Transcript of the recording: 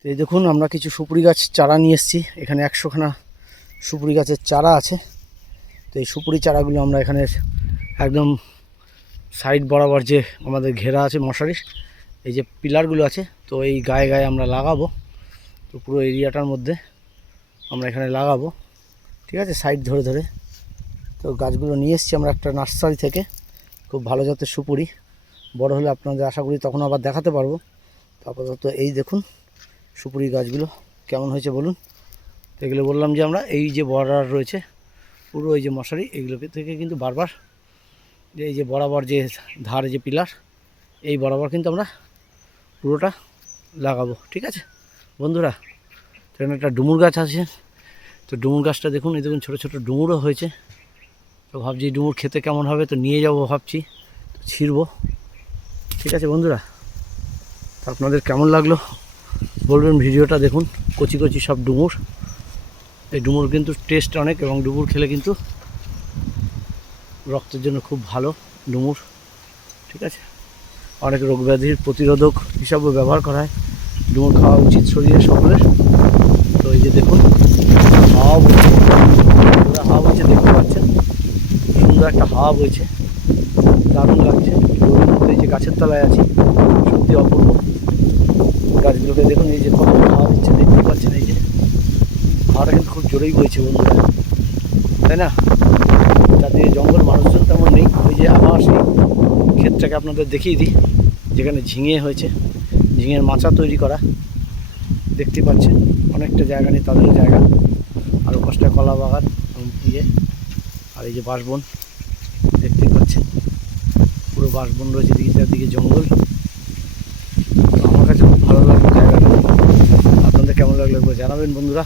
তো এই দেখুন আমরা কিছু সুপুরি গাছ চারা নিয়ে এসেছি। এখানে 100খানা সুপুরি গাছের চারা আছে। তো এই সুপুরি চারাগুলো আমরা এখানে একদম সাইড বরাবর যে আমাদের ঘেরা আছে মশারির, এই যে পিলারগুলো আছে, তো এই গায়ে গায়ে আমরা লাগাবো। তো পুরো এরিয়াটার মধ্যে আমরা এখানে লাগাবো, ঠিক আছে, সাইড ধরে ধরে। তো গাছগুলো নিয়ে এসেছি আমরা একটা নার্সারি থেকে, খুব ভালো জাতের সুপুরি। বড় হলে আপনাদের আশা করি তখন আবার দেখাতে পারবো। তো আপাতত এই দেখুন সুপুরি গাছগুলো কেমন হয়েছে বলুন। এগুলো বললাম যে আমরা এই যে বর্ডার রয়েছে পুরো এই যে মশারি, এইগুলো থেকে কিন্তু বারবার এই যে বরাবর যে ধারে যে পিলার, এই বরাবর কিন্তু আমরা পুরোটা লাগাবো, ঠিক আছে বন্ধুরা। এখানে একটা ডুমুর গাছ আছে। তো ডুমুর গাছটা দেখুন, এই দেখুন ছোটো ছোটো ডুমুরও হয়েছে। তো ভাবছি ডুমুর খেতে কেমন হবে, তো নিয়ে যাবো ভাবছি, তো ছিঁড়বো, ঠিক আছে বন্ধুরা। তো আপনাদের কেমন লাগলো বলবেন ভিডিওটা। দেখুন কচি কচি সব ডুমুর। এই ডুমুর কিন্তু টেস্ট অনেক, এবং ডুমুর খেলে কিন্তু রক্তের জন্য খুব ভালো ডুমুর, ঠিক আছে। অনেক রোগ ব্যাধির প্রতিরোধক হিসাবেও ব্যবহার করা হয়। ডুমুর খাওয়া উচিত শরীরে সকলের। তো এই যে দেখুন হাওয়া বইছে, হাওয়া বইছে, দেখতে পাচ্ছেন সুন্দর একটা হাওয়া বইছে, দারুণ লাগছে। এই যে গাছের তলায় আছি, সত্যি অপূর্ব। গাছগুলোকে দেখুন, এই যে কত হাওয়া দিচ্ছে, দেখতে পাচ্ছেন। এই যে হাওয়াটা কিন্তু খুব জোরেই বইছে বন্ধুরা, তাই না। চারদিকে জঙ্গল, মানুষজন তেমন নেই। ওই যে আবার সেই ক্ষেতটাকে আপনাদের দেখিয়ে দিই, যেখানে ঝিঙে হয়েছে, ঝিঙের মাচা তৈরি করা, দেখতে পাচ্ছেন। অনেকটা জায়গা নেই, তাদেরও জায়গা। আর ওপাশটা কলা বাগান ইয়ে, আর এই যে বাঁশবন দেখতে পাচ্ছেন, পুরো বাঁশবন রয়েছে, দিকে চারদিকে জঙ্গল। আমার কাছে খুব ভালো লাগলো জায়গাটা। আপনাদের কেমন লাগলো জানাবেন বন্ধুরা।